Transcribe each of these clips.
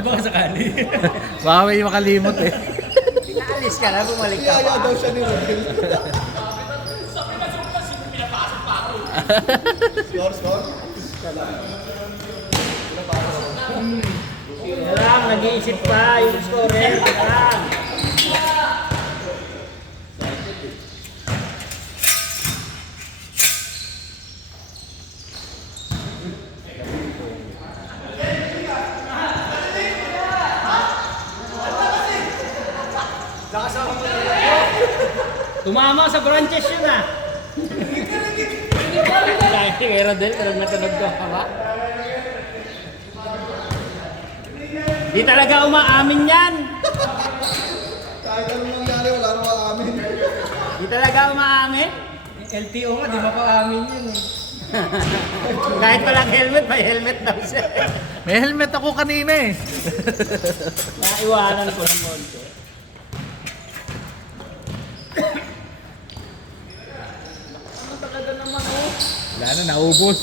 Baka sakali. Baka may makalimot eh. Pinaalis ka na, bumalik ka Kaya pa. daw siya ni Rodel. Score. Teka lang, nag-iisip pa yung scorer. Teka lang. Tumama sa branches yun ah. Dahil meron din, pero natunog ko ba? Di talaga umaamin yan. Kahit anong nangyari, wala nang maamin. Di talaga umaamin. LTO nga, di mapaamin yun eh. Kahit walang helmet, may helmet daw siya. May helmet ako kanina eh. Naiwanan ko ng konti. Ano talaga naman oh? Wala na, naubos.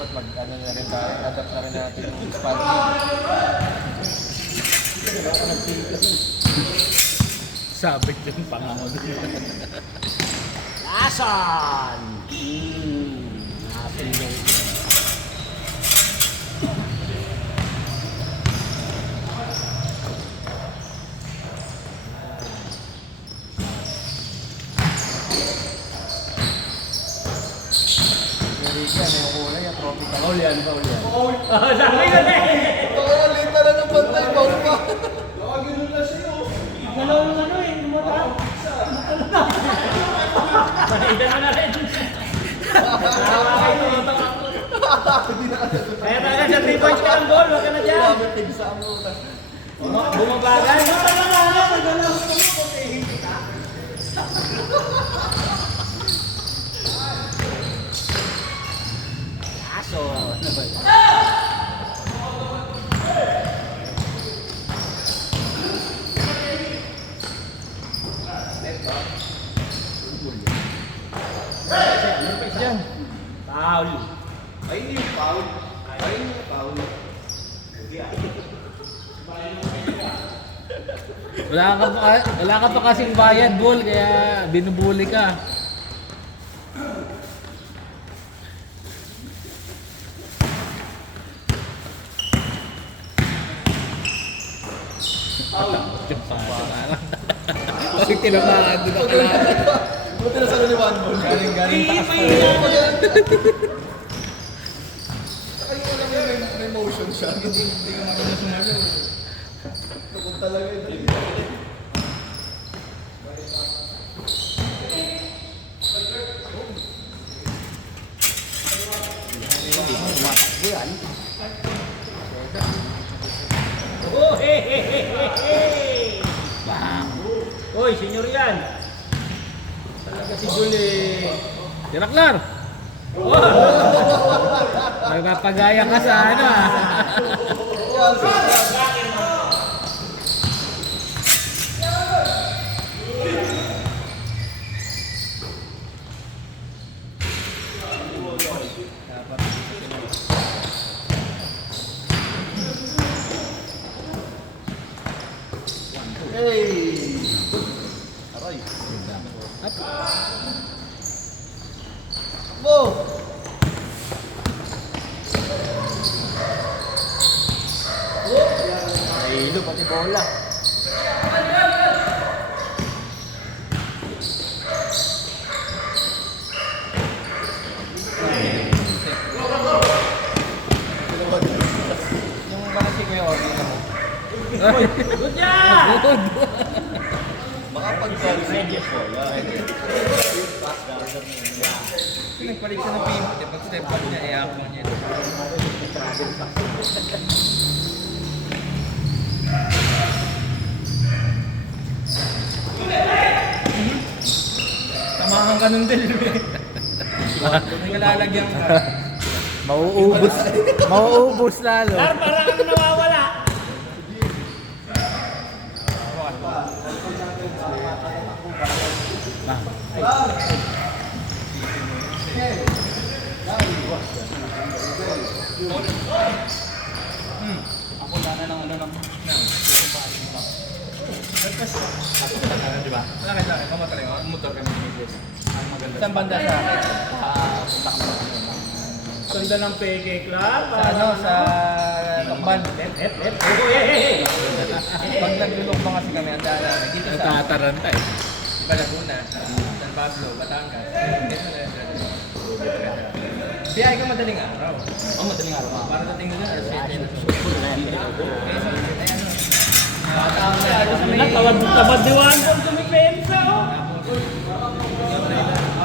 Dapat mag-ano na rin tayo, adapt na rin natin yung spot. Sabit yung pangango doon. Lason! Napin yung... Amerika, may kulay, yung tropical. Paul yan. Sabi ko na eh! Baka lita na ng bantay, bawal pa. Dalawang ano eh, lumata. Pahidan mo na rin. Nakawakay mo, utak ako. Kaya talaga sa 3 points ka ng goal, wag ka na dyan. Mabitig sa amutan. Bumabagal. Lason. Foul. Ay, yung foul. Ay, yung foul. Wala ka pa kasing bayad, Bull, kaya binubuli ka. Pag tinamaan doon ako na. Buti na sa ni One Ball. Galing takas pa. Saka yung alam mo, may motion siya. Hindi ka makita sumalo. Tukod talaga yun. Oh, hey. Bang! Hoy, senyor yan. Talaga si Julie. Diraklar! Nagpapagaya ka sa ano ah. Hey! Aray. Mo! Nahilo pati bola. Yung bakit ko yung order mo. Good job! Baka pag-qualify ko. Nagpalit siya ng pivot eh. Pag step back niya, i-ako niya. ka nun din. May kalalagyan ka. Mauubos. Mauubos lalo. Dar, parang kang nawawala. Bakit? Mamatali mo? Motor kami ni Chris. Ang maganda. Saan banda sa akin? Punta kami sa kanila. Ganda ng PK Club. Sa ano? Sa Lakban. Pag naglulukbang kasi kami, ang daan namin. Dito sa Natataranta eh. Iba Laguna, San Pablo, Batangas. Dito na yun. Biyahe ka madaling araw. Oh, madaling araw ka. Para dating nila, alas 7 na. Bata ako na. Sa may... Tawad diwan ko sumipensa oh.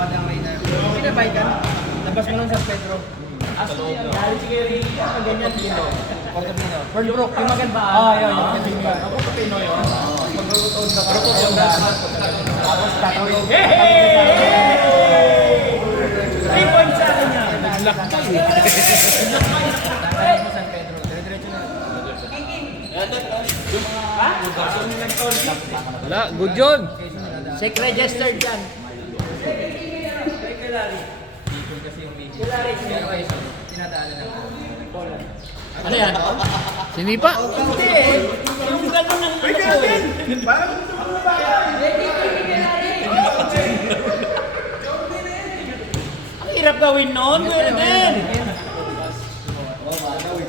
Damay na. Kinabay ka? Labas mo ng San Pedro. Galing si Gary, ganyan dito. Portofino. Pearlbrook, yung maganda. Yun. Yung maganda. Ako sa Pinoy oh. Maglulutoon sa Pearlbrook yung tapos tatawin. Hey! 3 points sa akin yan. Naglakay eh. Tatawin mo San Pedro. Dire-diretso na. Wala, good yun. Check registered yan. Dito kasi yung meeting. Pero kayo, tinataanan ng Ano yan? Sinipa. Hindi eh. Yung gano'n ng ano ko eh. Ang hirap gawin noon. Pwede.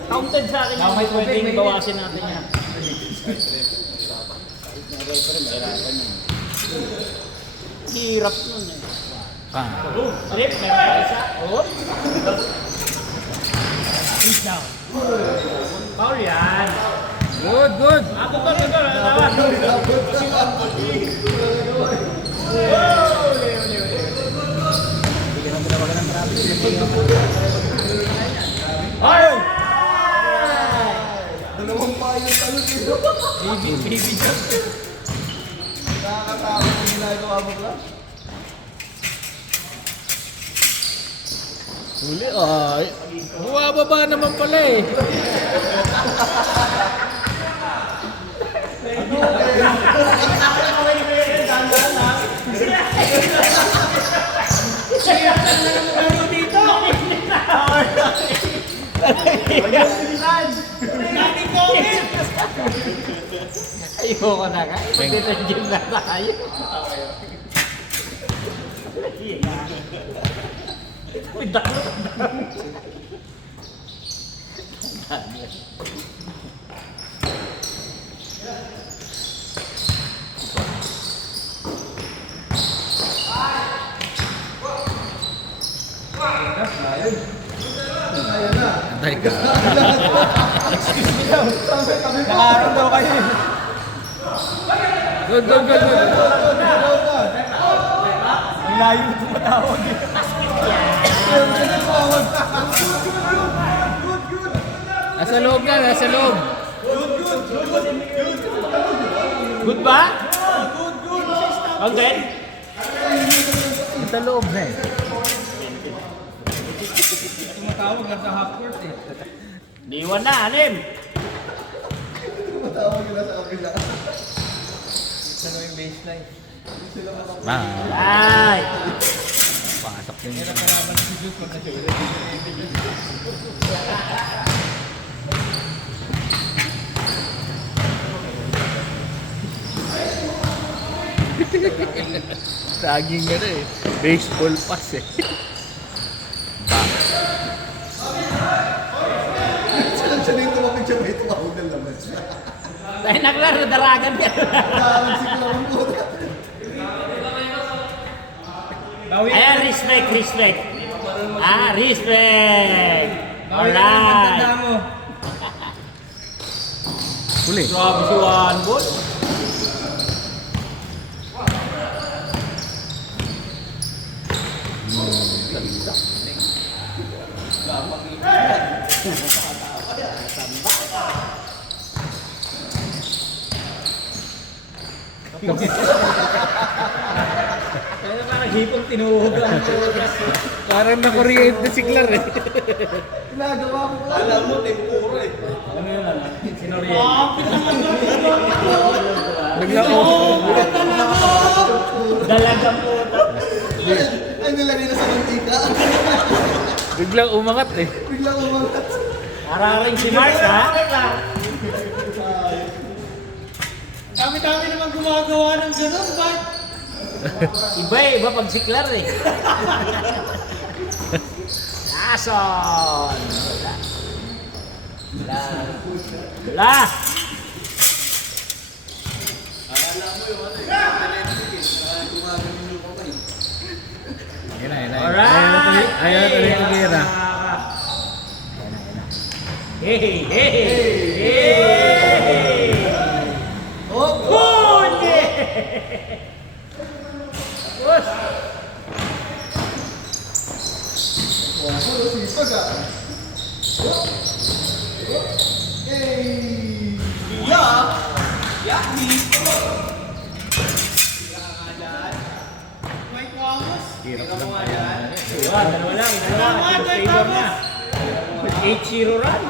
Counted sa akin yung pwedeng bawasin natin yan. Hirap nun eh. Trip, meron isa. Oh. He's down. Foul yan. Good, good. Ako ba ito? Tawag. Ay! Dalawang payo talon dito. baby jump. Nakakatakot yung ginagawa mo lang. Huli, ay. Bumababa naman pala eh. Ayoko na nga. Ipag-detergent na tayo. Antay ka. Nakaroon daw kayo. Good, good, good, good. Ang layo na tumatawag eh. Nasa loob na, nasa loob. Good ba? Good. Then? Nasa loob na eh. Tumatawag lang sa half court eh. Diwan na, anim. Matawag nila sa kabila. Ano yung baseline? Ay! Pasok din. Hirap na naman si Juice pag nag-shoot. Saging nga na eh. Baseball pass eh. Siya na yung tumapit siya, may tumawag ng labas. Dahil naglaro daragan yan. Nakakansik lang ang puta. Bawi. Ayan, respect, respect. Respect. Bawi ka lang, Alright. tanda mo. Huli. Grabe si Juan Bol. Kaya parang hipong tinuhog ang putas. Parang na-kuryente si Clar eh. Ginagawa ko pa. Alam mo, tempura eh. Ano yun lang? Sinoriente. Bigla Dalagang putas. Ay, nilagay na sa mantika. biglang umangat eh. Biglang umangat. Araring si Mars ha? Dami-dami naman gumagawa ng gano'n, ba't? Iba pag si Clar eh. Nason! Wala! Alala mo yung ano eh. Gumagano yung kamay. Ayun na. Alright! Ayaw na tuloy yung gira. Hey! Oh! Bunye! Bus! Ano, sipag ah. Hey! Mike Ramos? Hirap lang kaya. Dalawa lang. Favor na. 8-0 run.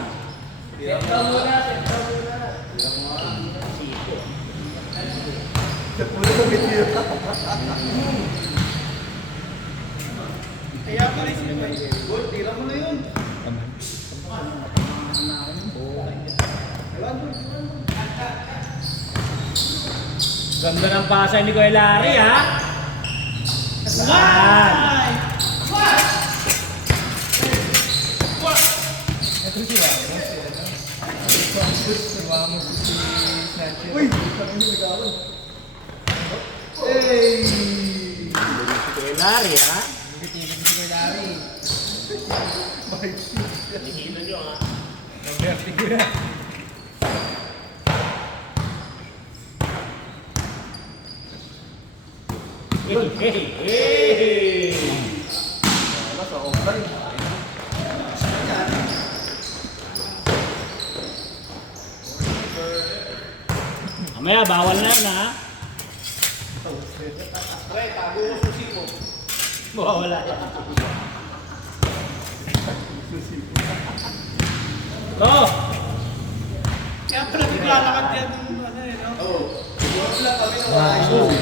Kaya pa rin si Mike. Goal, tira mo na yun. Ganda ng pasa ni Kuya Larry ha. Yan. Uy! Sabi niyo, ligawan. Hey! Kuya Larry ha. Hey! Nasa offline. Mamaya, bawal na yan ha. Pre, tago ko susi mo. Mawawala yan. Oh! Kaya pala naglalakad yan ng ano eh, no? Oo. Siguro lang kami ng ayos.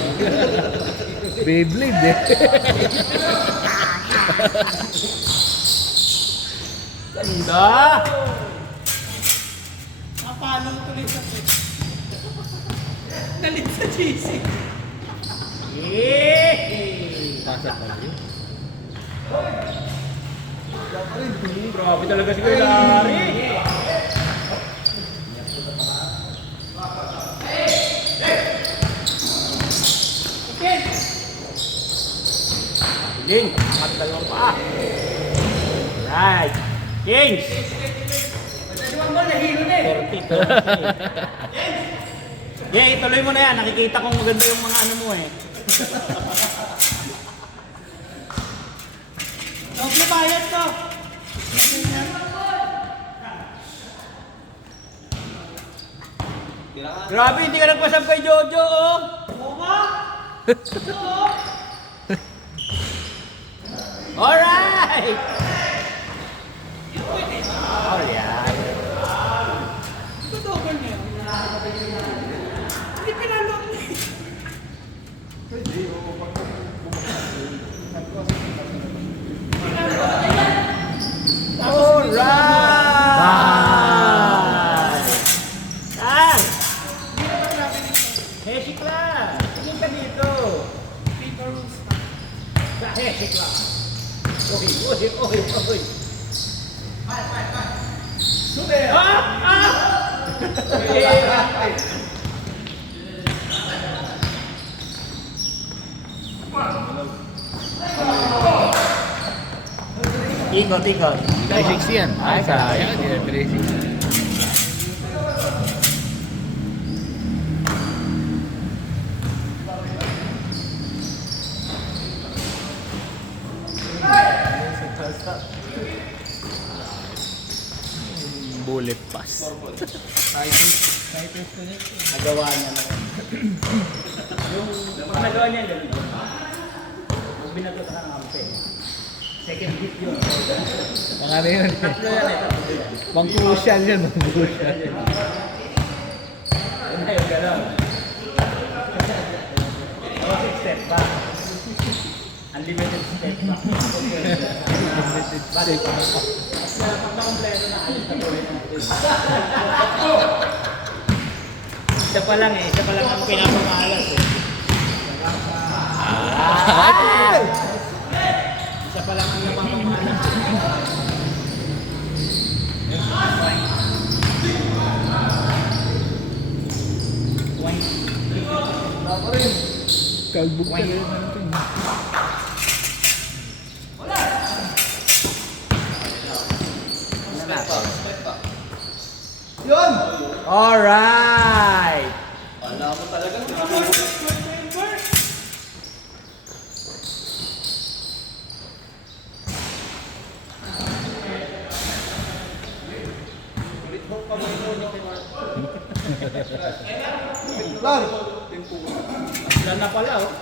Beyblade eh. Ganda! Mapalo tuloy sa foot. Nalit sa GC. Yay! Pasok pa rin. Grabe talaga si Kuya Larry. Ling, angat dalawang paa. Right. Kings! 30. Yeah, ituloy mo na yan. Nakikita kong maganda yung mga ano mo eh. Doble bayad to. Grabe, hindi ka nagpasab kay Jojo, oh! Oo ba? Alright! Alright. Ito double niya. Hindi pinalok niya. Alright! Ah! Heshik lang! Tingin ka dito! Paper rules. Sa heshik lang! Uy! Ah! Ikot. 360 yan. Ay, sayang. Hindi na 360. Bullet pass. Nagawa niya na. Yung nagawa niya, binato ka ng ampe. Second hit yun. Ang ano yun? Tatlo yan eh, tatlo yan. Mang-crucial yun, mang-crucial. Yun na yung gano'n. O, 6 step pa. Unlimited step pa. Balik pa. Pag na-kompleto na, alis na tuloy natin. Isa pa lang eh, isa pa lang ang pinapamahalas eh. Isa pa lang ang napapamahalas. Kalbog ka. Yun! Alright! Wala mo talaga. Lan! Ilan na pala oh.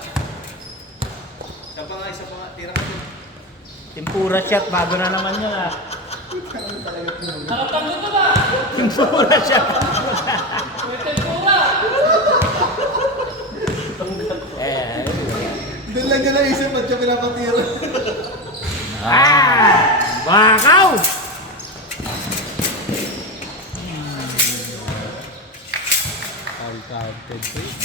Isa pa nga. Tira ka dun. Tempura shot, bago na naman yun ah. Tempura shot. Eh, Doon lang niya naisip at siya pinapatira. bakaw! All counted po yun.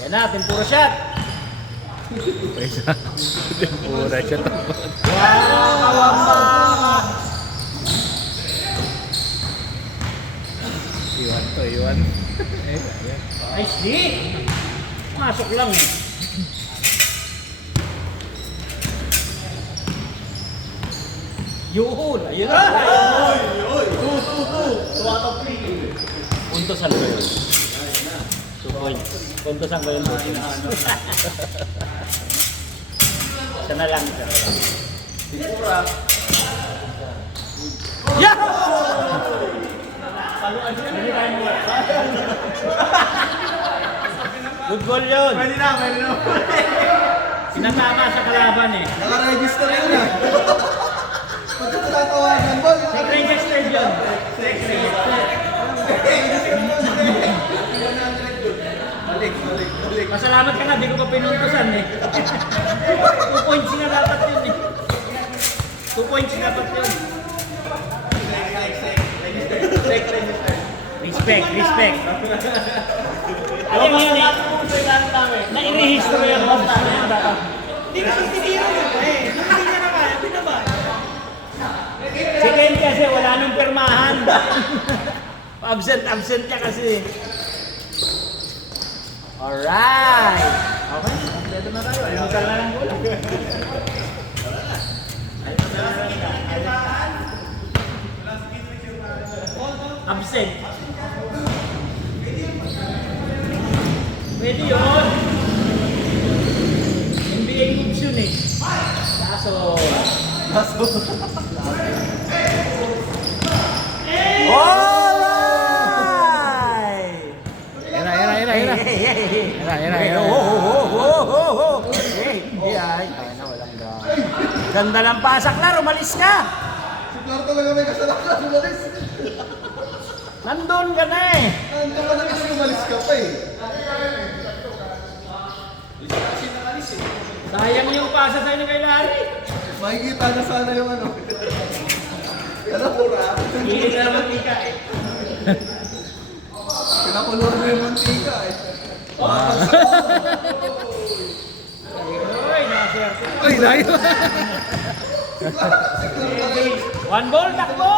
Yan na, tempura shot. Pura siya to. Iwan to, iwan. Ayan. Nice D. Masok lang eh. Yuhul! Ayun na! Puntos ano ba yun? 2 points. Puntos ang ba yun? Isa na lang. Yeah! Good goal yun. Pwede na. Sinatama sa kalaban eh. Naka-register yun ah. Pagka tinatawagan mo, Registered yun. balik. Masalamat ka na, di ko pa pinuntusan eh. 2 points nga dapat yun eh. 2 points dapat yun. Respect. Alam mo yun eh, na-i-rehisto yun. Hindi kasi tinira yun eh. Hindi niya na kaya, binaba. Si Ken kasi wala nang permahan. Absent ka kasi. Alright! Okay, kompleto na tayo. Alimutan na lang bola. Absent. Pwede yun. NBA moves yun eh. Kaso... Alright! Yan na. Ganda ng pasak na, umalis ka! Si Clark talaga may kasalanan. Umalis. Nandun ka na eh! Nandiyan ka na kasi umalis ka pa eh. Sayang yung pasa sa'yo kay Larry. Makikita na sana yung ano. Alam mo ra? Hindi na naman ika eh. Pinakulor mo yung mantika eh. Uy, nakaswerte. Ay, layo. 1 ball, takbo!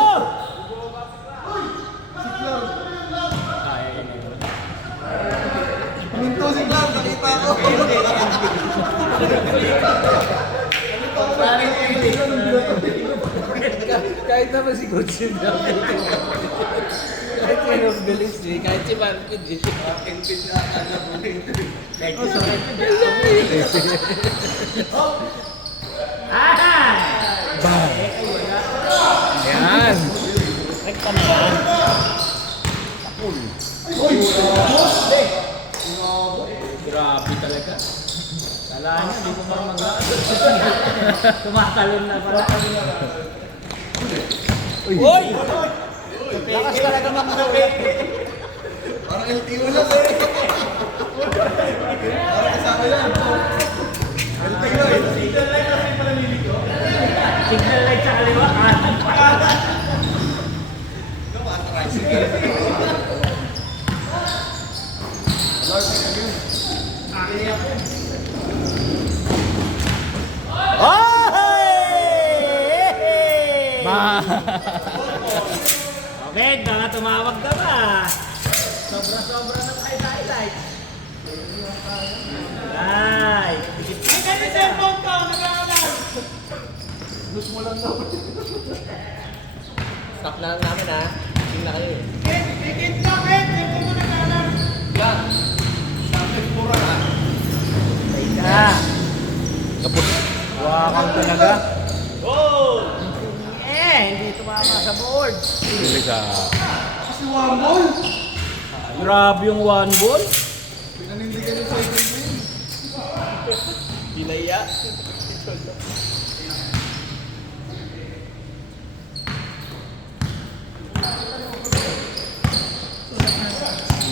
Si Clark. Kaya yun eh. Minto si Clark, nakita ko. Kahit naman si Coach yun. Kahit si Rob Delis eh. Kahit si Marvin eh. Kingpin na ano mo Ah! Bang! Yan! Grabe talaga. Kala niya, di ko pa tumatalon na pala. Uy! Lakas talaga mag-uwi. Parang LTO lang eh. Parang kasama yan. LTO eh. Signal light sa kaliwa, kanan pa. Ma. Okay, baka tumawag ka ba? Sobra-sobra na tayo sa highlight. Ay, Ang ganda cellphone ko, nag-aaral. Stop na lang namin ha. Tingin na kayo eh. Kit ka, Kit. Cellphone mo nag-aaral. Yan. Stop pura ha. yeah. Kaput. Wow, talaga. Oh! Hindi tumama sa board. Pili ka. Kasi one ball. Grabe yung one ball. Pinanindigan yung second win. Pinaya.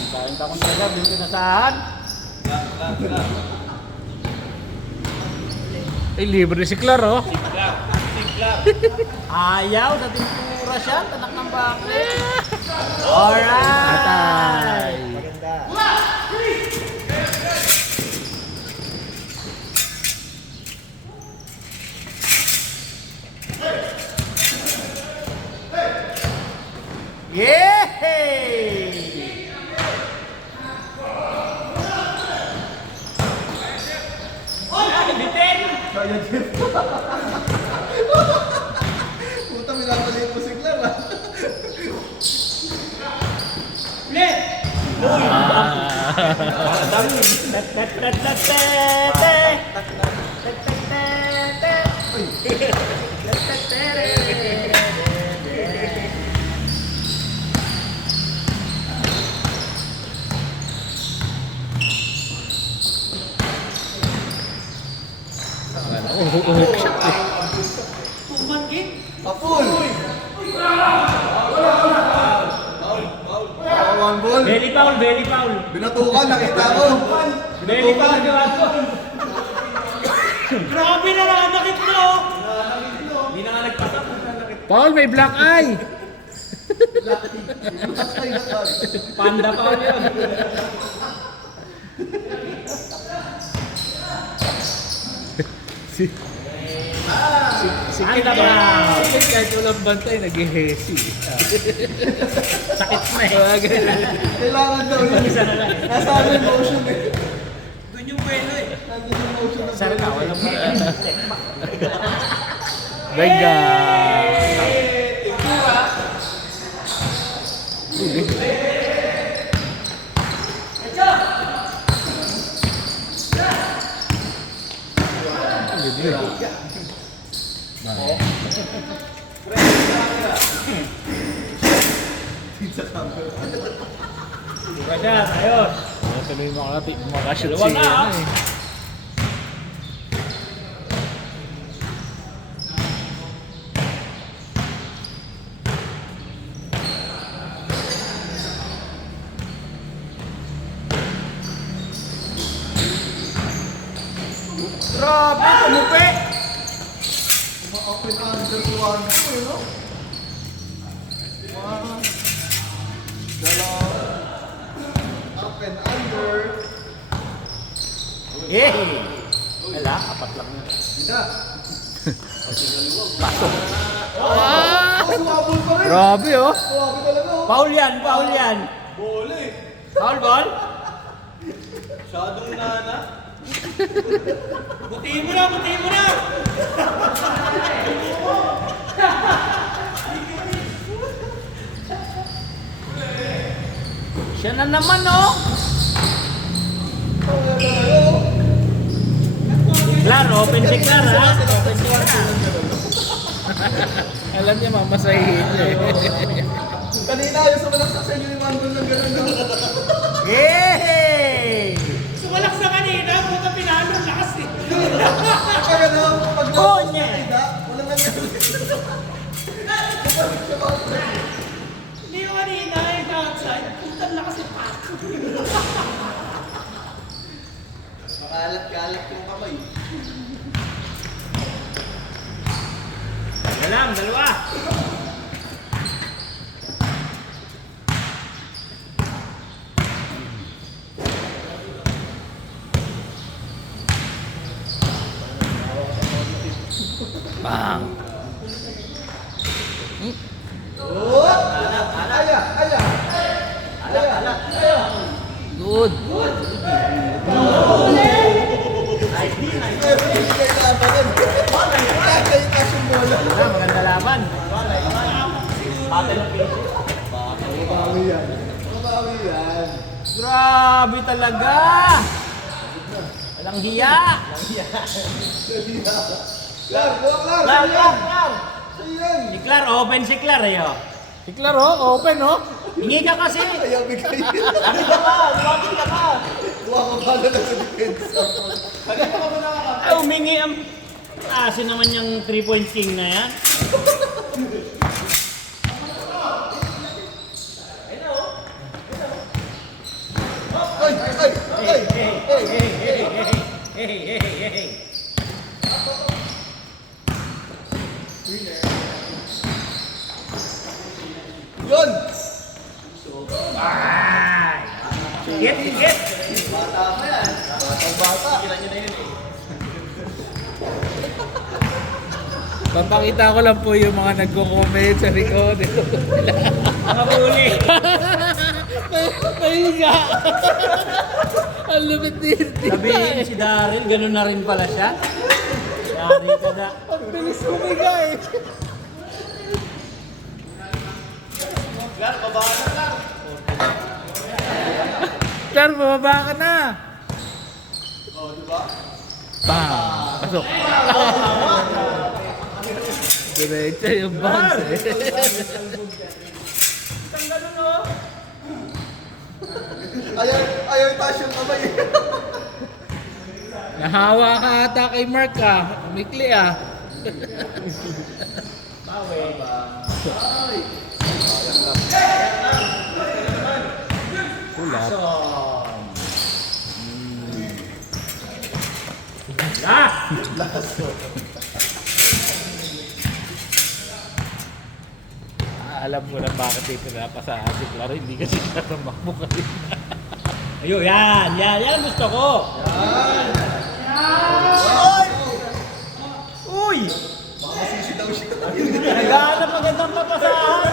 Kain ka kung talaga, binti na saan? Ay, libre si Clar, oh. Ayaw, sa tintura siya, tanak ng bakit. Alright! Atay. Yay! Bitin! Kaya din. Puta, minapaliit mo si Clar ah. Ulit. Hook shot, eh. Tumangkit. Kapul. One ball. Belly foul, belly foul. Binatukan, nakita ko. Belly foul, di ba? Grabe na nakakit mo. Hindi na nga nagpasok. Paul, may black eye. Panda foul yun. Panda foul. Kahit walang bantay, nag-hesi. Sakit na eh. Kailangan daw yun. Isa na lang. Nasa ano yung motion eh. Doon yung pwelo eh. Nandun yung motion ng Sana na, walang Venga. Rasha, ayos. Tuloy makashoot Dalawa si na, ah. ano eh. Grabe, tumupi. Open under to one ball, no? One. Dalawa. Up and under. Eh. Wala, apat lang yun. Hindi. Ah! Oh, sumabol pa rin. Grabe, oh. Grabe talaga, oh. Foul yan, foul yan. Bole. Foul ball? Masyadong nana. Butiin mo na, butiin mo na. Siya na naman, oh. Claro, open si Clara. Open si Clara. Alam niya, mamasahihin niya eh. Kanina, yung sumalaksak sa inyo yung manggol ng gano'n. Yay! Sumalak sa kanina, puta pinalo, lakas eh. Kaya na, pag Oh, nye. wala na nga. Hindi yung kanina, yung outside, puta lakas eh, pak. Makalat-kalat yung kamay. Dalam, dalawa. Bang! Aya, aya. Good! Maganda laban. Mabawi yan. Mabawi yan. Grabe talaga. Walang hiya. Lar, buwak lar. Lar. Sa'yo yan. Si Clar, open si Clar eh. Oh. Si Claro, open oh! Hingi ka kasi. Kaya bigay. Hindi ka pa, lumapit ka pa. Buwak ko pala na sa depensa. Ay, humingi ang aso naman yung 3-point king na yan. Ay, ay, ay. Hey. Yun. Hit. Bata pa yan. Bata. Papakita ko lang po yung mga nagko-comment sa likod. Mga huli. Mahiga! Ang lupit din. Sabihin si Daryl, ganun na rin pala siya. Yari ka na. Ang bilis humiga eh. Clar, bababa ka na. Oh, diba? Bang! Pasok. Diretso yung bounce eh. Ayaw itaas yung kamay. Nahawa ka ata kay Mark ah. Mikli ah. Kulat. Alam mo na bakit ito napasa si Claro. Hindi kasi siya tumakbo kanina. Ayun, yan ang gusto ko. Uy! Masisi daw siya. Naghahanap magandang papasahan.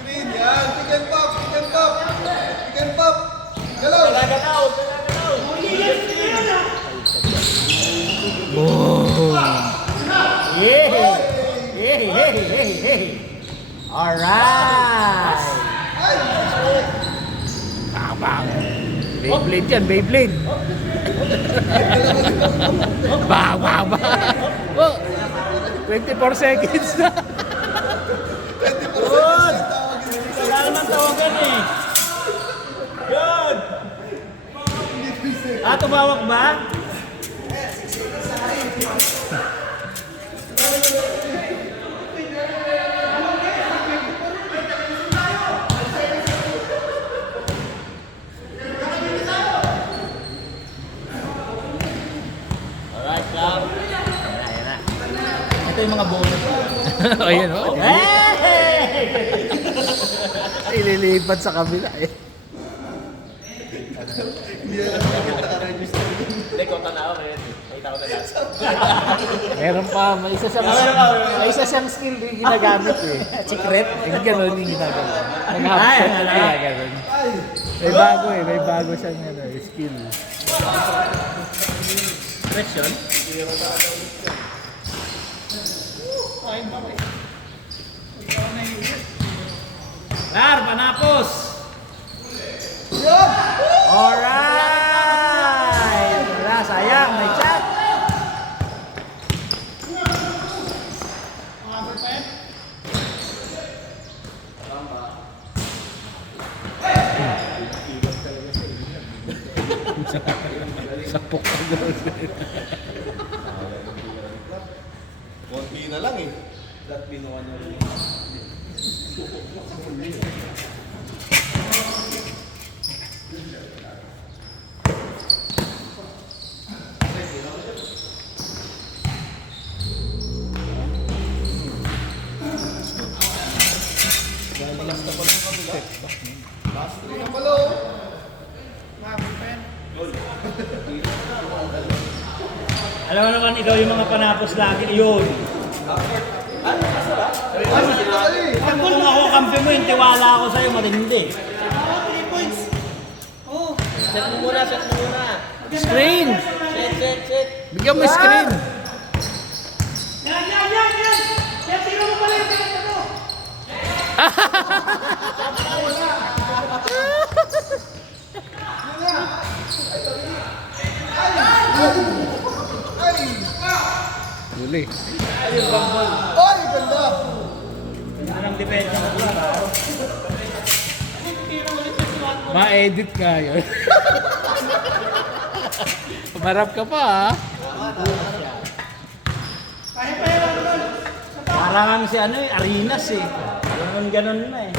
Screen yan. Pick and pop. Pick and pop. Pick and pop. Galaw. Hey. Alright. Bang! Bang! Beyblade yan, Beyblade! Bang! Bang! Bang! Oh, 24 seconds na! Good. Kailangan ng tawagan eh. Good. Tumawak ba? Alright, club. Ayan na. Ito yung mga bonus. Ayan o. Hey! Ililipat sa kabila eh. Meron pa, may isa siyang skill din ginagamit eh. Secret? Yung gano'n yung ginagamit. Nag-hapset at ginaganon. May bago siyang skill. Question? Lar, panapos! Alright! Wala, sayang, may chat! Konti na lang eh. That binuha na rin. Last three na pala oh. Alam mo naman, ikaw yung mga panapos lagi. Yun. Pag kung ako kampi mo, yung tiwala ako sa'yo, matindi. 3 points. Oh. Set mo muna, set mo muna. Screen! Set. Bigyan mo screen! Yan. Yan, tiro mo pala yung pinagka mo. Huli. Ay, ganda! Ano ang depensa mo dun? Ma-edit ka yun. Marap ka pa ha. Kaya pa yan, Arnold. Parang si ano eh, Arinas eh. Ganon na eh.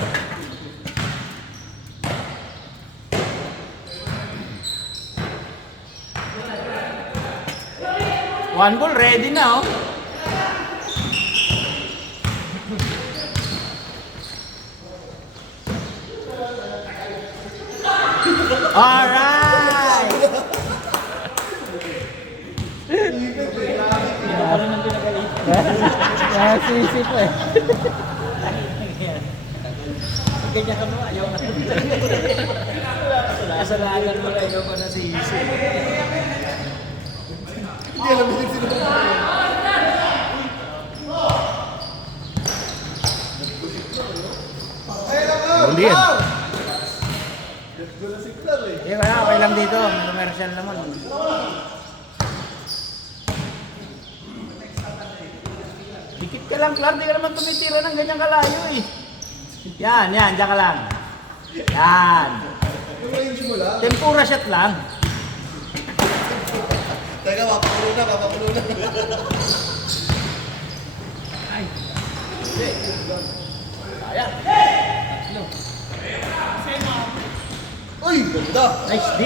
One ball, ready na oh. Alright! Ito pa rin ang pinagalit. Nasisip eh. Ganyan ka mo, ayaw na. Kasalanan mo na, ayaw ko na si Isi. Hindi alam mo yung sino. Huli yan. Gula signal eh. Eh, wala, okay lang dito. May commercial naman. Dikit ka lang, Clark. Di ka naman tumitira ng ganyang kalayo eh. Yan, dyan ka lang. Yan. Yung range mo lang. Tempura shot lang. Teka, papakulo na. Uy, ganda! Nice D!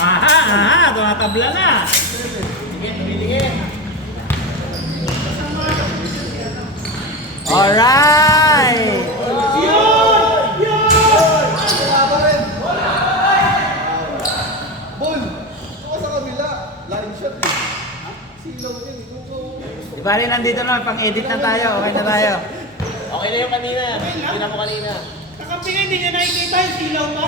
Aha, tumatabla na. Alright! Ball! Ito ka sa kabila. Line shot eh. Silaw din. Di bali, nandito na, pang-edit na tayo. Okay na tayo. Okay na yung kanina. Hindi na mo kanina. Kakampi nga, hindi niya nakikita yung silaw mo.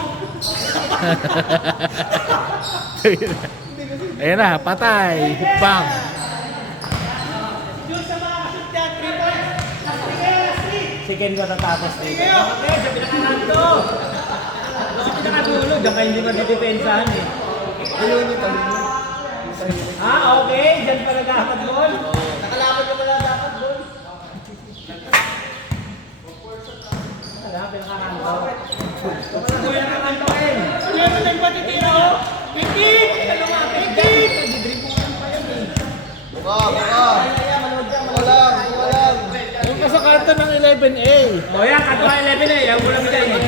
Ayan na, patay. Bang! Yun sa mga kasut niya, 3 points. Last 3 kayo, last 3. Second ko tatapos dito. Kayo. Okay, sa pinakakanto. Sa pinakadulo, diyan ka hindi madidepensahan eh. Ayun ito. Okay, dyan pala dapat ball. Nakalaban ka pala dapat doon. Wala, pinakakanto. Kuya na kantoin. Kuya mo nagpatitira oh. Pitik! Ano nga, pitik! Wala lang. Yung ka sa kanto ng 11A. O yan, kanto ka 11 eh. Yan mo lang dyan eh.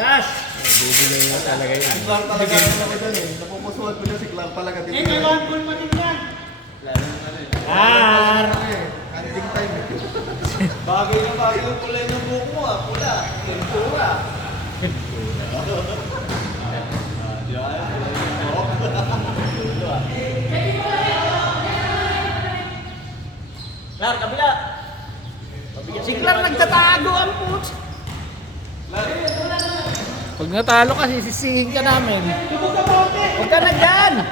Last. Bibili mo talaga yun. Si Clark talaga naman dyan eh. Napupusuhan ko niya si Clark talaga dito. Eh, may 1 goal mo din yan. Car. Ending time eh. Bagay yung kulay ng buhok mo ah. Pula. Tempura. Clark, kabila. Si Clark nagtatago ang putz. Pag natalo ka, sisisihin ka namin. Lubog ka bote! Huwag ka na dyan.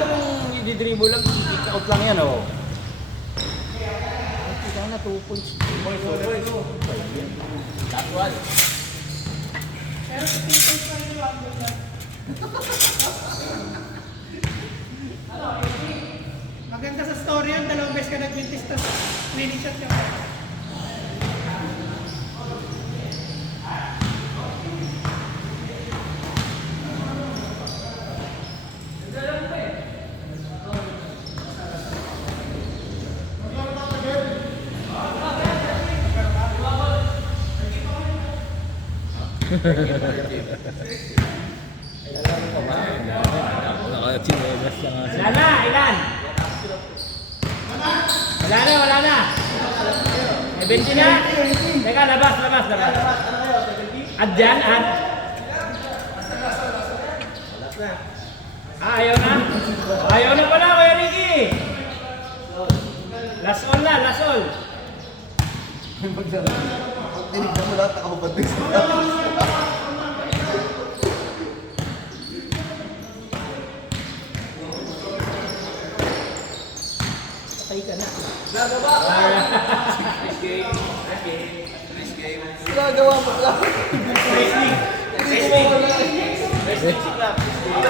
Kung i-dribble lang, kick out lang yan oh. Ikaw na 2 points. Last one. Pero 15 points pa rin yung 1 goal yan. Maganda sa story yun, 2 beses ka nag-mintis tas winning shot ka. Nakachinelas na nga siya. Wala na, ilan? Wala na. May 20 na? Teka, labas. At dyan, at? Ayaw na? Ayaw na pala, Kuya Ricky! Last all na, last all. Tinignan mo lahat, nakahubad din sila. Patay ka na. Ginagawa mo lang. Nice wing.